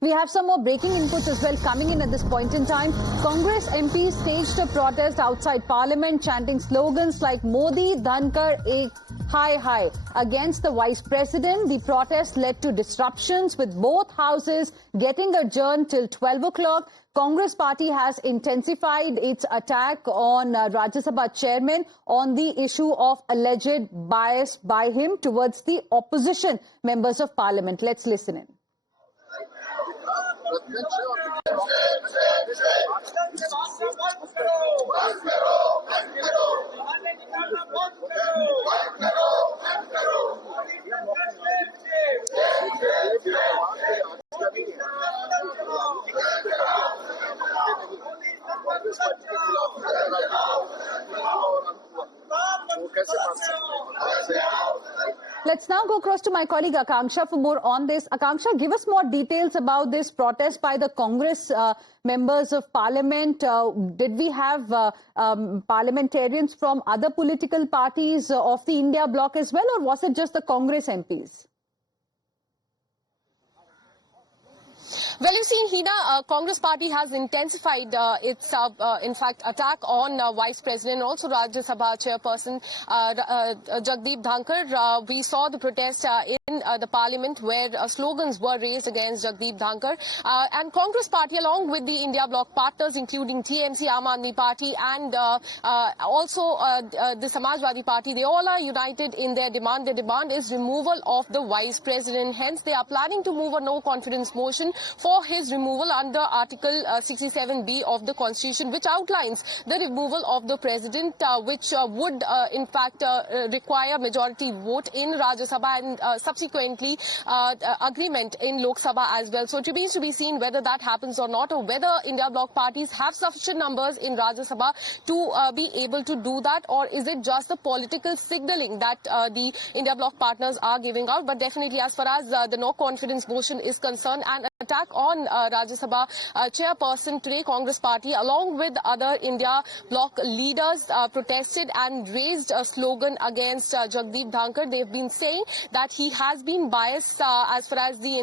We have some more breaking inputs as well coming in at this point in time. Congress MPs staged a protest outside Parliament, chanting slogans like Modi, Dhankar, Ek, Hi, Hi against the Vice President. The protest led to disruptions with both houses getting adjourned till 12 o'clock. Congress party has intensified its attack on Rajya Sabha chairman on the issue of alleged bias by him towards the opposition members of Parliament. Let's listen in. Let's now go across to my colleague Akanksha for more on this. Akanksha, give us more details about this protest by the Congress members of Parliament. Did we have parliamentarians from other political parties of the India bloc as well, or was it just the Congress MPs? Well, you see, Hina, Congress party has intensified its, in fact, attack on Vice President and also Rajya Sabha chairperson Jagdeep Dhankar. We saw the protest in the Parliament where slogans were raised against Jagdeep Dhankar. And Congress party, along with the India bloc partners, including TMC, Aam Aadmi Party, and also the Samajwadi Party, they all are united in their demand. Their demand is removal of the Vice President. Hence, they are planning to move a no-confidence motion for his removal under Article 67B of the Constitution, which outlines the removal of the President, which would, in fact, require majority vote in Rajya Sabha and subsequently agreement in Lok Sabha as well. So it remains to be seen whether that happens or not, or whether India bloc parties have sufficient numbers in Rajya Sabha to be able to do that, or is it just the political signalling that the India bloc partners are giving out. But definitely, as far as the no confidence motion is concerned, and attack on Rajya Sabha chairperson today, Congress party along with other India bloc leaders protested and raised a slogan against Jagdeep Dhankar. They've been saying that he has been biased as far as the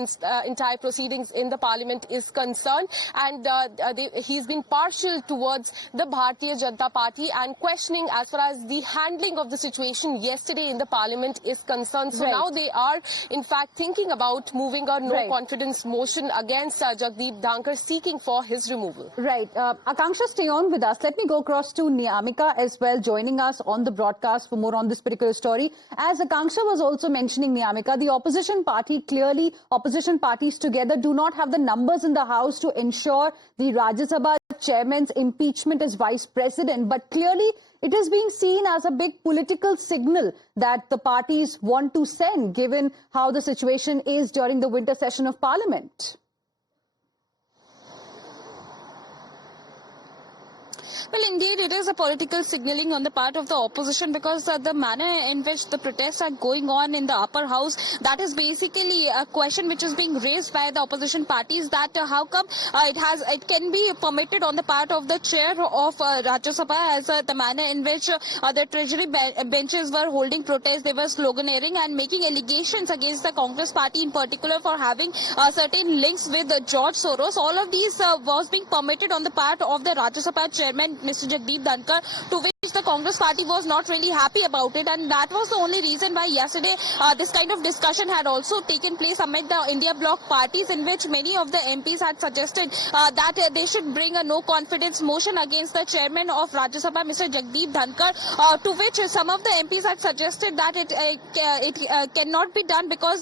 entire proceedings in the Parliament is concerned, and he's been partial towards the Bharatiya Janata Party and questioning as far as the handling of the situation yesterday in the Parliament is concerned. So now they are in fact thinking about moving a no confidence motion against Jagdeep Dhankar, seeking for his removal. Right. Akanksha, stay on with us. Let me go across to Niyamika as well, joining us on the broadcast for more on this particular story. As Akanksha was also mentioning, Niyamika, the opposition party, clearly opposition parties together do not have the numbers in the House to ensure the Rajya Sabha chairman's impeachment as vice president. But clearly it is being seen as a big political signal that the parties want to send, given how the situation is during the winter session of Parliament. Well, indeed, it is a political signalling on the part of the opposition, because the manner in which the protests are going on in the upper house, that is basically a question which is being raised by the opposition parties, that how come it can be permitted on the part of the chair of Rajya Sabha, as the manner in which the treasury benches were holding protests, they were sloganeering and making allegations against the Congress party in particular for having certain links with George Soros. All of these was being permitted on the part of the Rajya Sabha chairman, Mr. Jagdeep Dhankar, to which the Congress party was not really happy about it, and that was the only reason why yesterday this kind of discussion had also taken place amid the India bloc parties, in which many of the MPs had suggested that they should bring a no confidence motion against the chairman of Rajya Sabha, Mr. Jagdeep Dhankar, to which some of the MPs had suggested that it cannot be done, because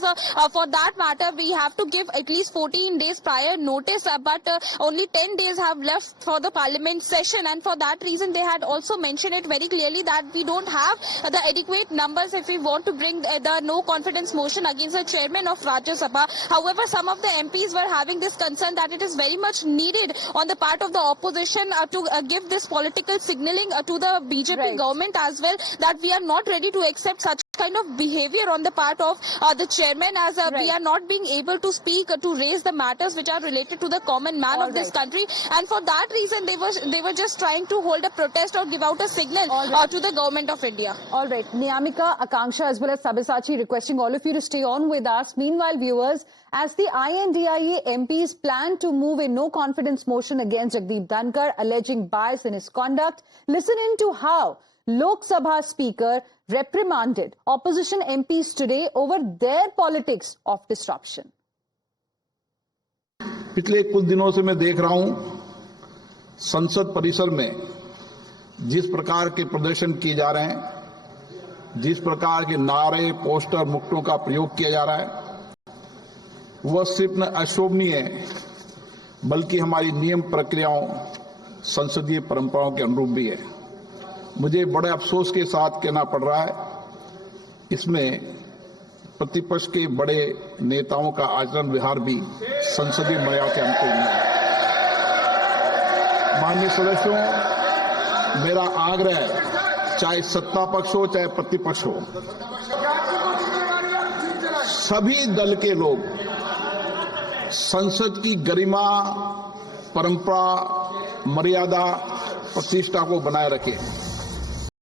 for that matter we have to give at least 14 days prior notice, but only 10 days have left for the Parliament session, and for that reason they had also mentioned it very clearly that we don't have the adequate numbers if we want to bring the no confidence motion against the chairman of Rajya Sabha. However, some of the MPs were having this concern that it is very much needed on the part of the opposition to give this political signalling to the BJP government as well, that we are not ready to accept such kind of behavior on the part of the chairman, as we are not being able to speak to raise the matters which are related to the common man of this country, and for that reason they were just trying to hold a protest or give out a signal to the government of India. All right, Niyamika, Akanksha as well as Sabyasachi requesting all of you to stay on with us. Meanwhile, viewers, as the INDIA MPs plan to move a no confidence motion against Jagdeep Dhankar alleging bias in his conduct, listen into how Lok Sabha Speaker reprimanded opposition MPs today over their politics of disruption. पिछले कुछ दिनों से मैं देख रहा हूं संसद परिसर में जिस प्रकार के प्रदर्शन किए जा रहे हैं, जिस प्रकार के नारे, पोस्टर, मुक्तों का प्रयोग किया जा रहा है, वह सिर्फ न अशोभनीय है बल्कि हमारी नियम प्रक्रियाओं, संसदीय परंपराओं के अनुरूप भी है। मुझे बड़े अफसोस के साथ कहना पड़ रहा है, इसमें प्रतिपक्ष के बड़े नेताओं का आचरण व्यवहार भी संसदीय मर्यादा के अनुकूल नहीं है। माननीय सदस्यों, मेरा आग्रह है, चाहे सत्ता पक्ष हो चाहे प्रतिपक्ष हो, सभी दल के लोग संसद की गरिमा, परंपरा, मर्यादा, प्रतिष्ठा को बनाए रखें।